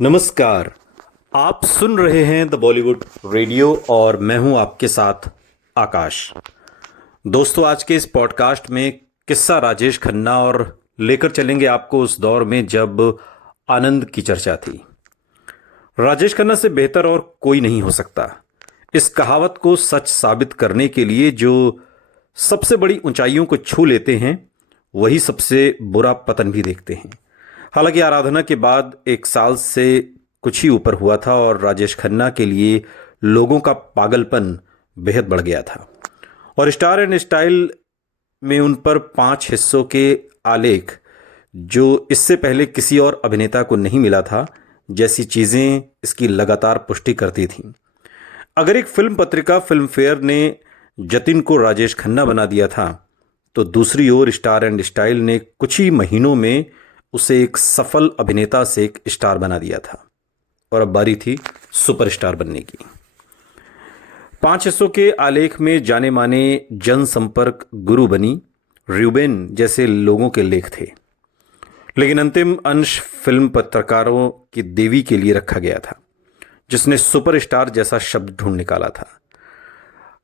नमस्कार। आप सुन रहे हैं द बॉलीवुड रेडियो और मैं हूं आपके साथ आकाश। दोस्तों, आज के इस पॉडकास्ट में किस्सा राजेश खन्ना और लेकर चलेंगे आपको उस दौर में जब आनंद की चर्चा थी। राजेश खन्ना से बेहतर और कोई नहीं हो सकता। इस कहावत को सच साबित करने के लिए जो सबसे बड़ी ऊंचाइयों को छू लेते हैं वही सबसे बुरा पतन भी देखते हैं। हालांकि आराधना के बाद एक साल से कुछ ही ऊपर हुआ था और राजेश खन्ना के लिए लोगों का पागलपन बेहद बढ़ गया था और स्टार एंड स्टाइल में उन पर 5 हिस्सों के आलेख, जो इससे पहले किसी और अभिनेता को नहीं मिला था, जैसी चीजें इसकी लगातार पुष्टि करती थीं। अगर एक फिल्म पत्रिका फिल्म फेयर ने जतिन को राजेश खन्ना बना दिया था, तो दूसरी ओर स्टार एंड स्टाइल ने कुछ ही महीनों में उसे एक सफल अभिनेता से एक स्टार बना दिया था और अब बारी थी सुपरस्टार बनने की। 5 हिस्सों के आलेख में जाने माने जनसंपर्क गुरु बनी र्यूबेन जैसे लोगों के लेख थे, लेकिन अंतिम अंश फिल्म पत्रकारों की देवी के लिए रखा गया था, जिसने सुपरस्टार जैसा शब्द ढूंढ निकाला था।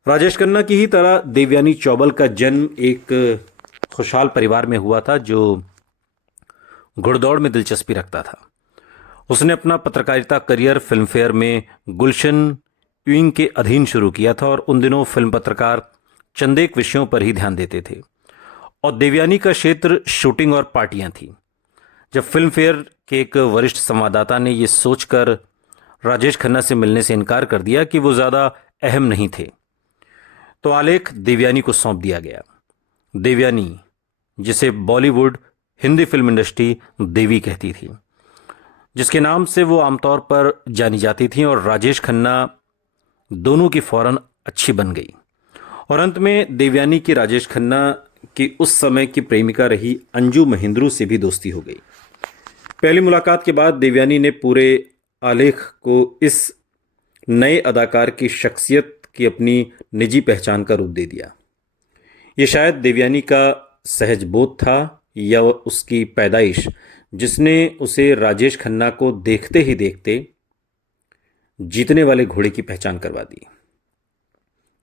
राजेश खन्ना की ही तरह देवयानी चौबल का जन्म एक खुशहाल परिवार में हुआ था जो घुड़दौड़ में दिलचस्पी रखता था। उसने अपना पत्रकारिता करियर फिल्म फेयर में गुलशन विंग के अधीन शुरू किया था और उन दिनों फिल्म पत्रकार चंद एक विषयों पर ही ध्यान देते थे और देवयानी का क्षेत्र शूटिंग और पार्टियां थी। जब फिल्म फेयर के एक वरिष्ठ संवाददाता ने यह सोचकर राजेश खन्ना से मिलने से इनकार कर दिया कि वो ज़्यादा अहम नहीं थे, तो आलेख देवयानी को सौंप दिया गया। देवयानी, जिसे बॉलीवुड हिंदी फिल्म इंडस्ट्री देवी कहती थी, जिसके नाम से वो आमतौर पर जानी जाती थी, और राजेश खन्ना दोनों की फौरन अच्छी बन गई। और अंत में देवयानी की राजेश खन्ना की उस समय की प्रेमिका रही अंजू महेंद्रू से भी दोस्ती हो गई। पहली मुलाकात के बाद देवयानी ने पूरे आलेख को इस नए अदाकार की शख्सियत की अपनी निजी पहचान का रूप दे दिया। ये शायद देवयानी का सहज बोध था या उसकी पैदाइश, जिसने उसे राजेश खन्ना को देखते ही देखते जीतने वाले घोड़े की पहचान करवा दी।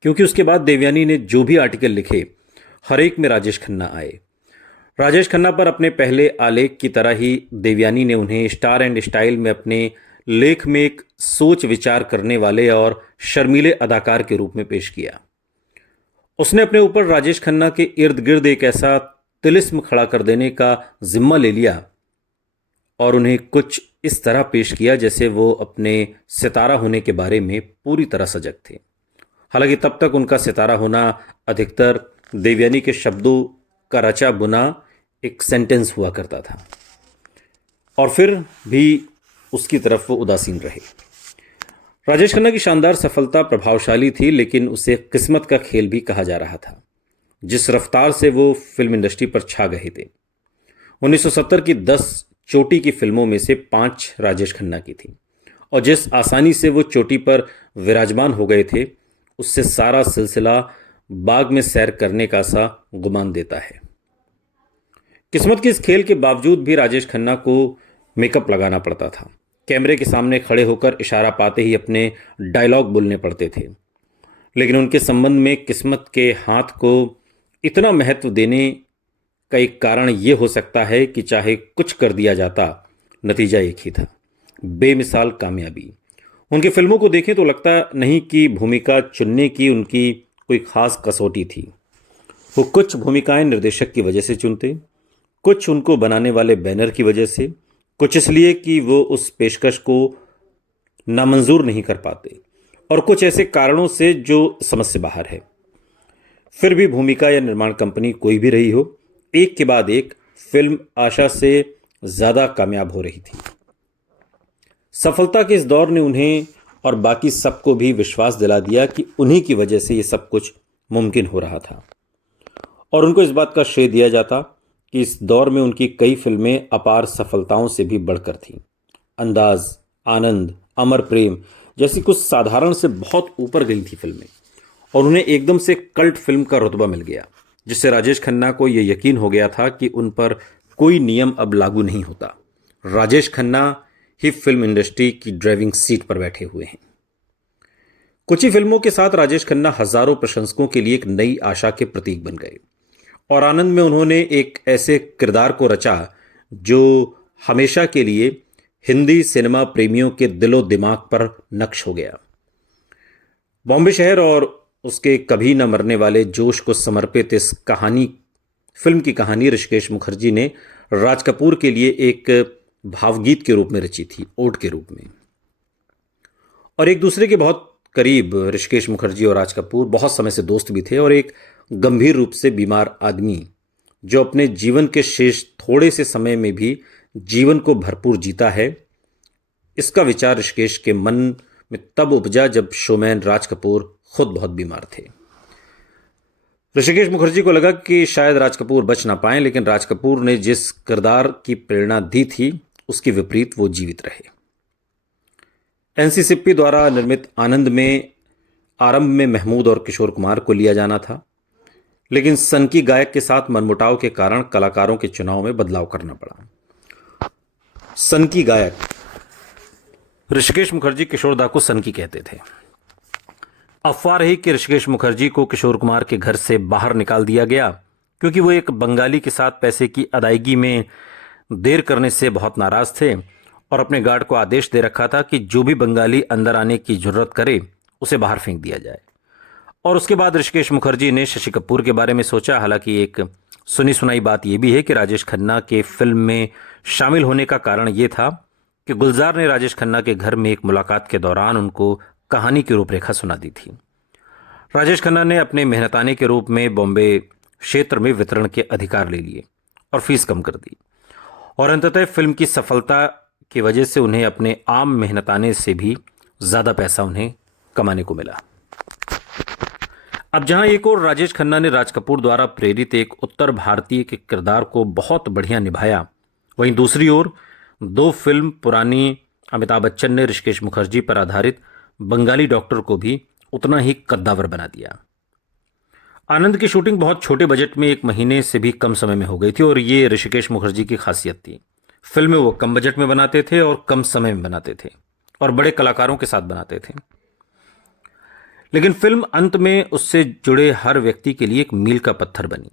क्योंकि उसके बाद देवयानी ने जो भी आर्टिकल लिखे, हर एक में राजेश खन्ना आए। राजेश खन्ना पर अपने पहले आलेख की तरह ही देवयानी ने उन्हें स्टार एंड स्टाइल में अपने लेख में एक सोच विचार करने वाले और शर्मीले अदाकार के रूप में पेश किया। उसने अपने ऊपर राजेश खन्ना के इर्द गिर्द एक ऐसा तिलिस्म खड़ा कर देने का जिम्मा ले लिया और उन्हें कुछ इस तरह पेश किया जैसे वो अपने सितारा होने के बारे में पूरी तरह सजग थे। हालांकि तब तक उनका सितारा होना अधिकतर देवयानी के शब्दों का रचा बुना एक सेंटेंस हुआ करता था, और फिर भी उसकी तरफ वो उदासीन रहे। राजेश खन्ना की शानदार सफलता प्रभावशाली थी, लेकिन उसे किस्मत का खेल भी कहा जा रहा था। जिस रफ्तार से वो फिल्म इंडस्ट्री पर छा गए थे, 1970 की 10 चोटी की फिल्मों में से 5 राजेश खन्ना की थी, और जिस आसानी से वो चोटी पर विराजमान हो गए थे, उससे सारा सिलसिला बाग में सैर करने का सा गुमान देता है। किस्मत के इस खेल के बावजूद भी राजेश खन्ना को मेकअप लगाना पड़ता था। कैमरे के सामने खड़े होकर इशारा पाते ही अपने डायलॉग बोलने पड़ते थे। लेकिन उनके संबंध में किस्मत के हाथ को इतना महत्व देने का एक कारण ये हो सकता है कि चाहे कुछ कर दिया जाता, नतीजा एक ही था, बेमिसाल कामयाबी। उनकी फिल्मों को देखें तो लगता नहीं कि भूमिका चुनने की उनकी कोई खास कसौटी थी। वो कुछ भूमिकाएं निर्देशक की वजह से चुनते, कुछ उनको बनाने वाले बैनर की वजह से, कुछ इसलिए कि वो उस पेशकश को नामंजूर नहीं कर पाते, और कुछ ऐसे कारणों से जो समझ से बाहर है। फिर भी भूमिका या निर्माण कंपनी कोई भी रही हो, एक के बाद एक फिल्म आशा से ज्यादा कामयाब हो रही थी। सफलता के इस दौर ने उन्हें और बाकी सबको भी विश्वास दिला दिया कि उन्हीं की वजह से ये सब कुछ मुमकिन हो रहा था, और उनको इस बात का श्रेय दिया जाता कि इस दौर में उनकी कई फिल्में अपार सफलताओं से भी बढ़कर थीं। अंदाज, आनंद, अमर प्रेम जैसी कुछ साधारण से बहुत ऊपर गई थी फिल्में, और उन्हें एकदम से कल्ट फिल्म का रुतबा मिल गया, जिससे राजेश खन्ना को यह यकीन हो गया था कि उन पर कोई नियम अब लागू नहीं होता। राजेश खन्ना ही फिल्म इंडस्ट्री की ड्राइविंग सीट पर बैठे हुए हैं। कुछ ही फिल्मों के साथ राजेश खन्ना हजारों प्रशंसकों के लिए एक नई आशा के प्रतीक बन गए और आनंद में उन्होंने एक ऐसे किरदार को रचा जो हमेशा के लिए हिंदी सिनेमा प्रेमियों के दिलो दिमाग पर नक्श हो गया। बॉम्बे शहर और उसके कभी न मरने वाले जोश को समर्पित इस फिल्म की कहानी ऋषिकेश मुखर्जी ने राज कपूर के लिए एक भावगीत के रूप में रची थी, ओड के रूप में। और एक दूसरे के बहुत करीब ऋषिकेश मुखर्जी और राज कपूर बहुत समय से दोस्त भी थे और एक गंभीर रूप से बीमार आदमी जो अपने जीवन के शेष थोड़े से समय में भी जीवन को भरपूर जीता है, इसका विचार ऋषिकेश के मन में तब उपजा जब शोमैन राज कपूर खुद बहुत बीमार थे। ऋषिकेश मुखर्जी को लगा कि शायद राज कपूर बच ना पाए, लेकिन राज कपूर ने जिस किरदार की प्रेरणा दी थी उसके विपरीत वो जीवित रहे। एनसी सिप्पी द्वारा निर्मित आनंद में आरंभ में महमूद और किशोर कुमार को लिया जाना था, लेकिन सनकी गायक के साथ मनमुटाव के कारण कलाकारों के चुनाव में बदलाव करना पड़ा। सनकी गायक ऋषिकेश मुखर्जी किशोर दा को सनकी कहते थे। अफवाह रही कि ऋषिकेश मुखर्जी को किशोर कुमार के घर से बाहर निकाल दिया गया क्योंकि वो एक बंगाली के साथ पैसे की अदायगी में देर करने से बहुत नाराज थे और अपने गार्ड को आदेश दे रखा था कि जो भी बंगाली अंदर आने की जरूरत करे उसे बाहर फेंक दिया जाए। और उसके बाद ऋषिकेश मुखर्जी ने शशि कपूर के बारे में सोचा। हालांकि एक सुनी सुनाई बात यह भी है कि राजेश खन्ना के फिल्म में शामिल होने का कारण यह था कि गुलजार ने राजेश खन्ना के घर में एक मुलाकात के दौरान उनको कहानी की रूपरेखा सुना दी थी। राजेश खन्ना ने अपने मेहनताने के रूप में बॉम्बे क्षेत्र में वितरण के अधिकार ले लिए और फीस कम कर दी और अंततः फिल्म की सफलता की वजह से उन्हें अपने आम मेहनताने से भी ज्यादा पैसा उन्हें कमाने को मिला। अब जहां एक और राजेश खन्ना ने राज कपूर द्वारा प्रेरित एक उत्तर भारतीय के किरदार को बहुत बढ़िया निभाया, वहीं दूसरी ओर दो फिल्म पुरानी अमिताभ बच्चन ने ऋषिकेश मुखर्जी पर आधारित बंगाली डॉक्टर को भी उतना ही कद्दावर बना दिया। आनंद की शूटिंग बहुत छोटे बजट में 1 महीने से भी कम समय में हो गई थी और ये ऋषिकेश मुखर्जी की खासियत थी। फिल्में वो कम बजट में बनाते थे और कम समय में बनाते थे और बड़े कलाकारों के साथ बनाते थे, लेकिन फिल्म अंत में उससे जुड़े हर व्यक्ति के लिए एक मील का पत्थर बनी,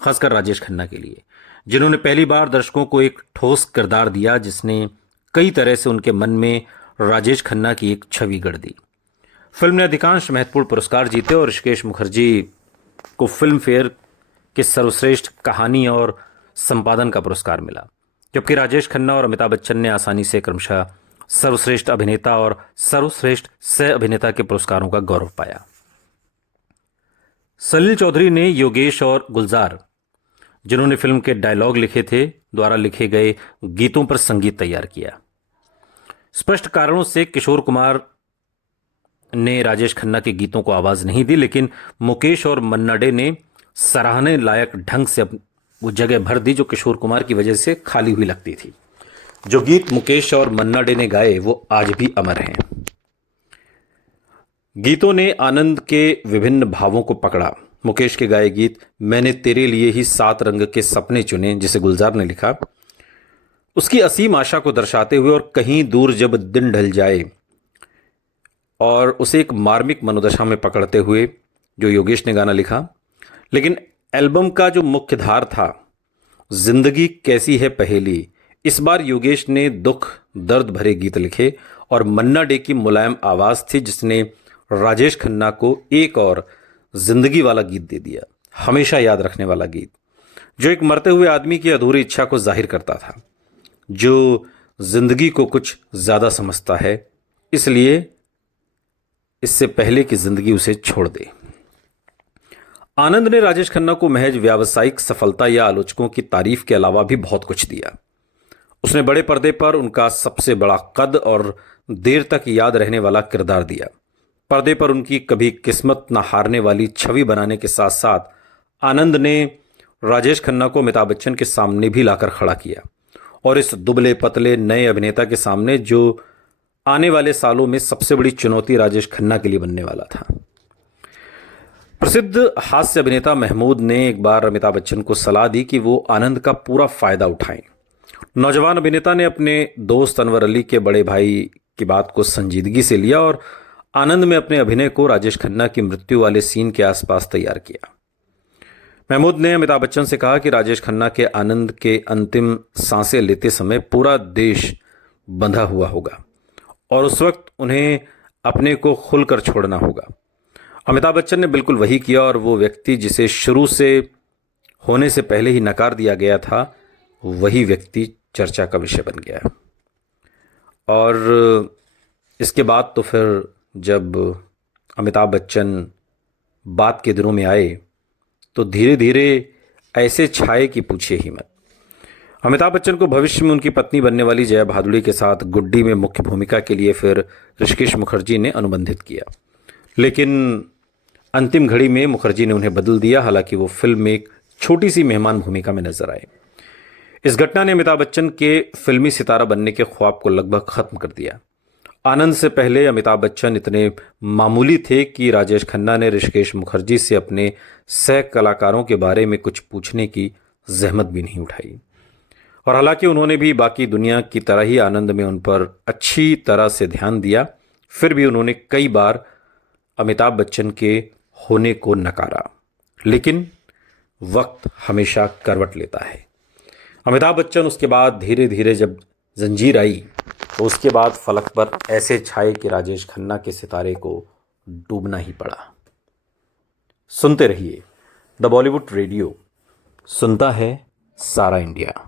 खासकर राजेश खन्ना के लिए, जिन्होंने पहली बार दर्शकों को एक ठोस किरदार दिया जिसने कई तरह से उनके मन में राजेश खन्ना की एक छवि गढ़ दी। फिल्म ने अधिकांश महत्वपूर्ण पुरस्कार जीते और ऋषिकेश मुखर्जी को फिल्म फेयर के सर्वश्रेष्ठ कहानी और संपादन का पुरस्कार मिला, जबकि राजेश खन्ना और अमिताभ बच्चन ने आसानी से क्रमशः सर्वश्रेष्ठ अभिनेता और सर्वश्रेष्ठ सह अभिनेता के पुरस्कारों का गौरव पाया। सलील चौधरी ने योगेश और गुलजार, जिन्होंने फिल्म के डायलॉग लिखे थे, द्वारा लिखे गए गीतों पर संगीत तैयार किया। स्पष्ट कारणों से किशोर कुमार ने राजेश खन्ना के गीतों को आवाज नहीं दी, लेकिन मुकेश और मन्ना डे ने सराहने लायक ढंग से वो जगह भर दी जो किशोर कुमार की वजह से खाली हुई लगती थी। जो गीत मुकेश और मन्ना डे ने गाए वो आज भी अमर हैं। गीतों ने आनंद के विभिन्न भावों को पकड़ा। मुकेश के गाए गीत मैंने तेरे लिए ही 7 रंग के सपने चुने, जिसे गुलजार ने लिखा, उसकी असीम आशा को दर्शाते हुए और कहीं दूर जब दिन ढल जाए, और उसे एक मार्मिक मनोदशा में पकड़ते हुए जो योगेश ने गाना लिखा। लेकिन एल्बम का जो मुख्य धार था, जिंदगी कैसी है पहेली, इस बार योगेश ने दुख दर्द भरे गीत लिखे और मन्ना डे की मुलायम आवाज थी जिसने राजेश खन्ना को एक और जिंदगी वाला गीत दे दिया, हमेशा याद रखने वाला गीत, जो एक मरते हुए आदमी की अधूरी इच्छा को जाहिर करता था, जो जिंदगी को कुछ ज्यादा समझता है, इसलिए इससे पहले कि जिंदगी उसे छोड़ दे। आनंद ने राजेश खन्ना को महज व्यावसायिक सफलता या आलोचकों की तारीफ के अलावा भी बहुत कुछ दिया। उसने बड़े पर्दे पर उनका सबसे बड़ा कद और देर तक याद रहने वाला किरदार दिया। पर्दे पर उनकी कभी किस्मत न हारने वाली छवि बनाने के साथ साथ आनंद ने राजेश खन्ना को अमिताभ बच्चन के सामने भी लाकर खड़ा किया और इस दुबले पतले नए अभिनेता के सामने जो आने वाले सालों में सबसे बड़ी चुनौती राजेश खन्ना के लिए बनने वाला था। प्रसिद्ध हास्य अभिनेता महमूद ने एक बार अमिताभ बच्चन को सलाह दी कि वो आनंद का पूरा फायदा उठाएं नौजवान अभिनेता ने अपने दोस्त अनवर अली के बड़े भाई की बात को संजीदगी से लिया और आनंद में अपने अभिनय को राजेश खन्ना की मृत्यु वाले सीन के आसपास तैयार किया। महमूद ने अमिताभ बच्चन से कहा कि राजेश खन्ना के आनंद के अंतिम सांसें लेते समय पूरा देश बंधा हुआ होगा और उस वक्त उन्हें अपने को खुलकर छोड़ना होगा। अमिताभ बच्चन ने बिल्कुल वही किया और वो व्यक्ति जिसे शुरू से होने से पहले ही नकार दिया गया था, वही व्यक्ति चर्चा का विषय बन गया। और इसके बाद तो फिर जब अमिताभ बच्चन बात के दिनों में आए तो धीरे धीरे ऐसे छाए कि पूछिए ही मत। अमिताभ बच्चन को भविष्य में उनकी पत्नी बनने वाली जया भादुड़ी के साथ गुड्डी में मुख्य भूमिका के लिए फिर ऋषिकेश मुखर्जी ने अनुबंधित किया, लेकिन अंतिम घड़ी में मुखर्जी ने उन्हें बदल दिया। हालांकि वो फिल्म में एक छोटी सी मेहमान भूमिका में नजर आए। इस घटना ने अमिताभ बच्चन के फिल्मी सितारा बनने के ख्वाब को लगभग खत्म कर दिया। आनंद से पहले अमिताभ बच्चन इतने मामूली थे कि राजेश खन्ना ने ऋषिकेश मुखर्जी से अपने सह कलाकारों के बारे में कुछ पूछने की जहमत भी नहीं उठाई। और हालांकि उन्होंने भी बाकी दुनिया की तरह ही आनंद में उन पर अच्छी तरह से ध्यान दिया, फिर भी उन्होंने कई बार अमिताभ बच्चन के होने को नकारा। लेकिन वक्त हमेशा करवट लेता है। अमिताभ बच्चन उसके बाद धीरे धीरे जब जंजीर आई तो उसके बाद फलक पर ऐसे छाए कि राजेश खन्ना के सितारे को डूबना ही पड़ा। सुनते रहिए द बॉलीवुड रेडियो, सुनता है सारा इंडिया।